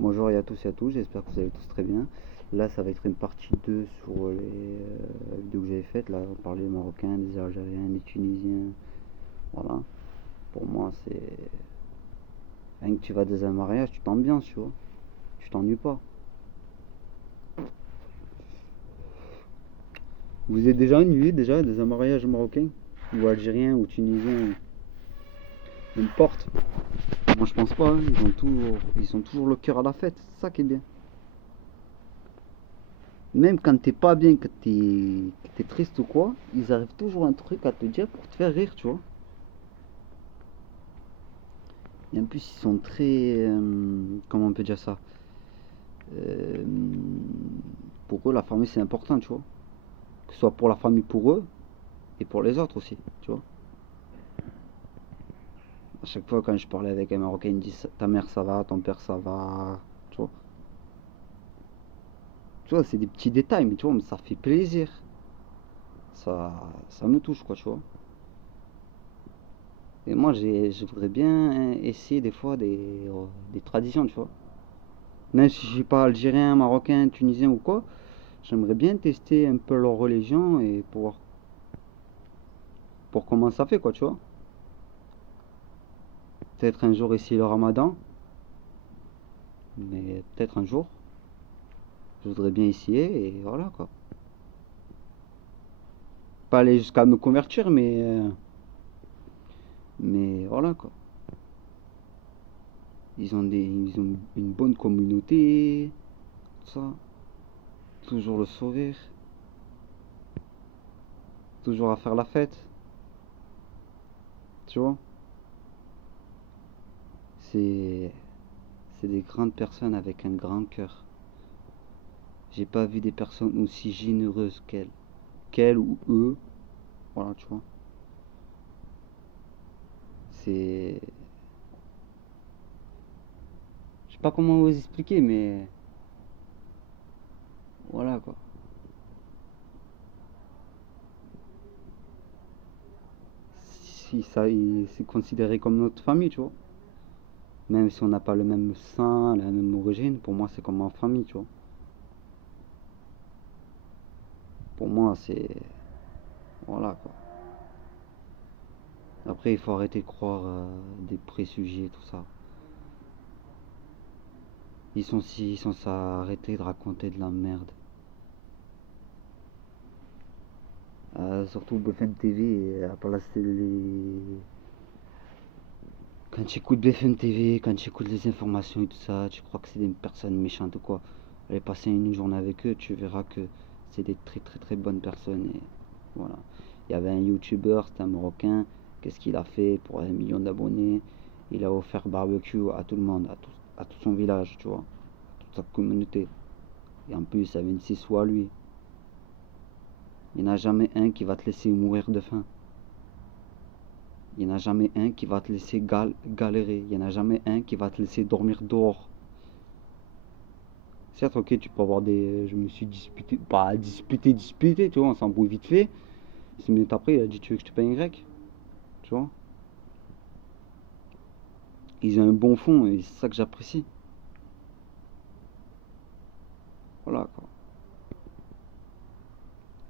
Bonjour et à tous et à tous, j'espère que vous allez tous très bien. Là, ça va être une partie 2 sur les vidéos que j'avais faites. Là, on parlait des Marocains, des Algériens, des Tunisiens. Voilà. Pour moi, c'est. Rien que tu vas dans un mariage, tu t'ambiances, tu vois. Tu t'ennuies pas. Vous êtes déjà ennuyé déjà dans un mariage marocain ou algérien ou tunisien, n'importe. Moi, je pense pas, hein. Ils ont toujours le cœur à la fête. C'est ça qui est bien. Même quand t'es pas bien, que t'es triste ou quoi, ils arrivent toujours un truc à te dire pour te faire rire, tu vois. Et en plus, ils sont très. Comment on peut dire ça? Euh, pour eux, la famille, c'est important, tu vois. Que ce soit pour la famille, pour eux, et pour les autres aussi, tu vois. À chaque fois, quand je parlais avec un Marocain, il me dit ta mère, ça va, ton père, ça va, tu vois. Tu vois, c'est des petits détails, mais tu vois, mais ça fait plaisir. Ça, ça me touche, quoi, tu vois. Et moi, je voudrais bien essayer des fois des traditions, tu vois. Même si je suis pas algérien, marocain, tunisien ou quoi, j'aimerais bien tester un peu leur religion et pour comment ça fait, quoi, tu vois. Peut-être un jour ici le ramadan, mais peut-être un jour, je voudrais bien essayer et voilà, quoi. Pas aller jusqu'à me convertir, mais voilà, quoi. Ils ont une bonne communauté, tout ça. Toujours le sourire, toujours à faire la fête, tu vois. C'est, c'est des grandes personnes avec un grand cœur. J'ai pas vu des personnes aussi généreuses qu'elles ou eux. Voilà, tu vois. C'est. Je sais pas comment vous expliquer, mais. Voilà, quoi. Si ça, c'est considéré comme notre famille, tu vois. Même si on n'a pas le même sang, la même origine, pour moi, c'est comme en famille, tu vois. Pour moi, c'est. Voilà, quoi. Après, il faut arrêter de croire des préjugés, tout ça. Ils sont ça arrêter de raconter de la merde. Surtout BFM TV, à placer les. Quand tu écoutes BFM TV, quand tu écoutes les informations et tout ça, tu crois que c'est des personnes méchantes ou quoi. Allez passer une journée avec eux, tu verras que c'est des très très très bonnes personnes. Et voilà. Il y avait un youtubeur, c'était un Marocain. Qu'est-ce qu'il a fait pour 1 million d'abonnés? Il a offert barbecue à tout le monde, à tout son village, tu vois, à toute sa communauté. Et en plus, il avait une six à lui. Il n'y en a jamais un qui va te laisser mourir de faim. Il n'y en a jamais un qui va te laisser galérer. Il n'y en a jamais un qui va te laisser dormir dehors. Certes, ok, tu peux avoir des. Je me suis disputé. Pas disputé, tu vois, on s'embrouille vite fait. 6 minutes après, il a dit tu veux que je te paye un grec? Tu vois. Ils ont un bon fond et c'est ça que j'apprécie. Voilà quoi.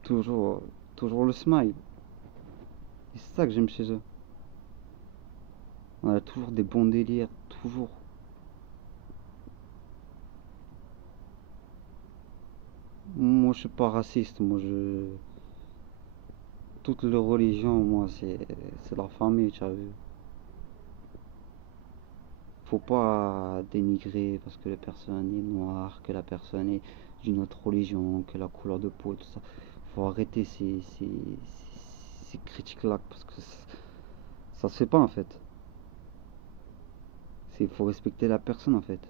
Toujours, toujours le smile. Et c'est ça que j'aime chez eux. On a toujours des bons délires. Toujours. Moi, je suis pas raciste. Moi, je. Toutes les religions, moi, c'est leur famille, tu as vu. Faut pas dénigrer parce que la personne est noire, que la personne est d'une autre religion, que la couleur de peau, tout ça. Faut arrêter ces critiques-là parce que ça se fait pas en fait. Faut respecter la personne en fait.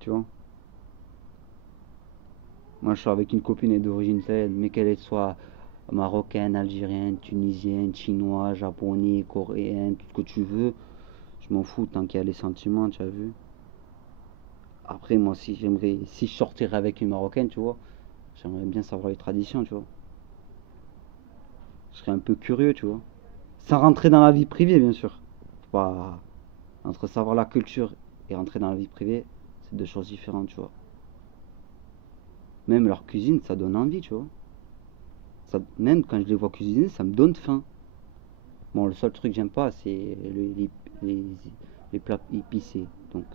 Tu vois. Moi, je suis avec une copine d'origine italienne, mais qu'elle soit marocaine, algérienne, tunisienne, chinoise, japonais, coréenne, tout ce que tu veux, je m'en fous tant qu'il y a les sentiments, tu as vu. Après, moi, si je sortirais avec une marocaine, tu vois, j'aimerais bien savoir les traditions, tu vois. Je serais un peu curieux, tu vois. Sans rentrer dans la vie privée, bien sûr. Faut pas. Entre savoir la culture et rentrer dans la vie privée, c'est deux choses différentes, tu vois. Même leur cuisine, ça donne envie, tu vois. Même quand je les vois cuisiner, ça me donne faim. Bon, le seul truc que j'aime pas, c'est les, les plats épicés. Donc,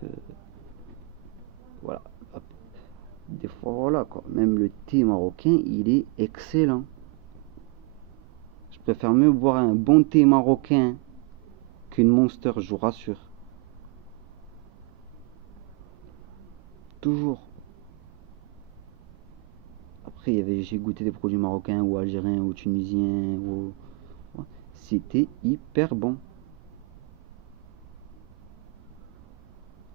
voilà. Des fois, voilà, quoi. Même le thé marocain, il est excellent. Je préfère mieux boire un bon thé marocain qu'une Monster, je vous rassure. Toujours. Après, j'ai goûté des produits marocains ou algériens ou tunisiens. Ouais, c'était hyper bon.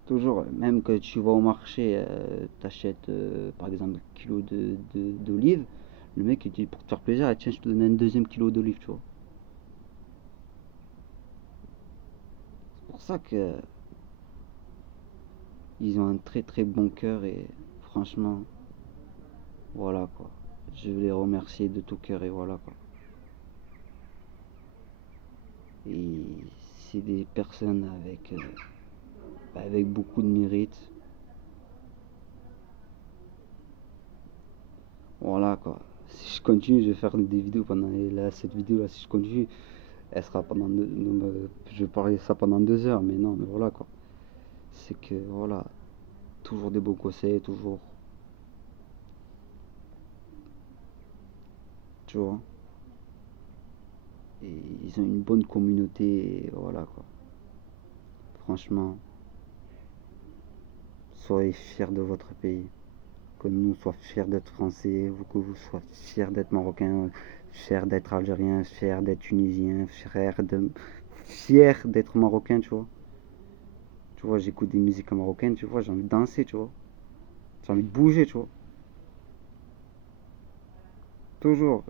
Toujours, même que tu vas au marché, t'achètes par exemple un kilo d'olives, le mec il dit pour te faire plaisir, ah, tiens, je te donne un deuxième kilo d'olives, tu vois. C'est pour ça que ils ont un très très bon cœur et franchement, voilà quoi. Je veux les remercier de tout cœur et voilà quoi. Et c'est des personnes avec beaucoup de mérite. Voilà quoi. Si je continue, je vais faire des vidéos pendant là, cette vidéo là, si je continue, elle sera pendant je vais parler de ça pendant 2 heures, mais non, mais voilà quoi. C'est que voilà, toujours des beaux conseils, toujours, tu vois. Et ils ont une bonne communauté, et voilà quoi. Franchement, soyez fiers de votre pays. Que nous soyons fiers d'être français, que vous soyez fiers d'être marocain, fiers d'être algérien, fiers d'être tunisien, fiers d'être marocain, tu vois. Tu vois, j'écoute des musiques marocaines, tu vois, j'ai envie de danser, tu vois. J'ai envie de bouger, tu vois. Toujours.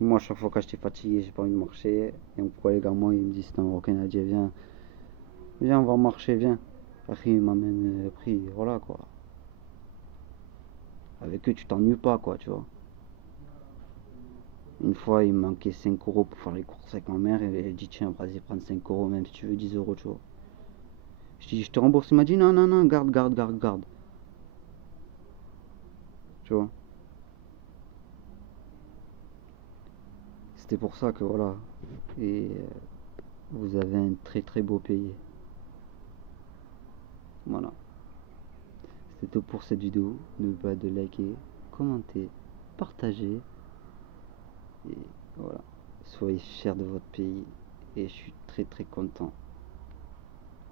Moi, chaque fois que j'étais fatigué, j'ai pas envie de marcher. Et mon collègue à moi, il me dit, c'est un marocain, il a dit, viens, viens, on va marcher, viens. Après, il m'amène, après, voilà, quoi. Avec eux, tu t'ennuies pas, quoi, tu vois. Une fois, il me manquait 5 euros pour faire les courses avec ma mère. Et elle dit, tiens, vas-y, prends 5 euros, même si tu veux 10 euros, tu vois. Je dis, je te rembourse. Il m'a dit, non, non, non, garde, garde, garde, garde. Tu vois. C'était pour ça que, voilà. Et vous avez un très, très beau pays. Voilà. C'était tout pour cette vidéo. N'oubliez pas de liker, commenter, partager. Et voilà. Soyez fiers de votre pays. Et je suis très, très content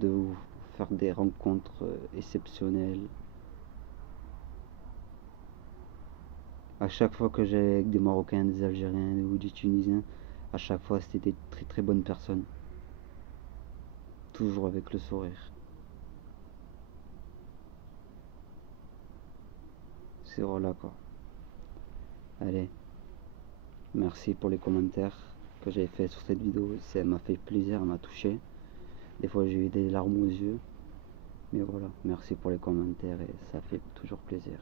de vous faire des rencontres exceptionnelles. À chaque fois que j'allais avec des Marocains, des Algériens ou des Tunisiens, à chaque fois c'était des très très bonnes personnes. Toujours avec le sourire. C'est voilà quoi. Allez, merci pour les commentaires que j'avais fait sur cette vidéo. Ça m'a fait plaisir, ça m'a touché. Des fois j'ai eu des larmes aux yeux. Mais voilà, merci pour les commentaires et ça fait toujours plaisir.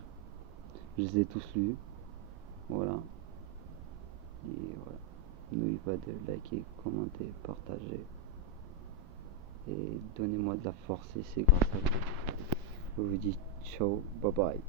Je les ai tous lus. Voilà. Et voilà. N'oubliez pas de liker, commenter, partager. Et donnez-moi de la force et c'est grâce à vous. Je vous dis ciao, bye bye.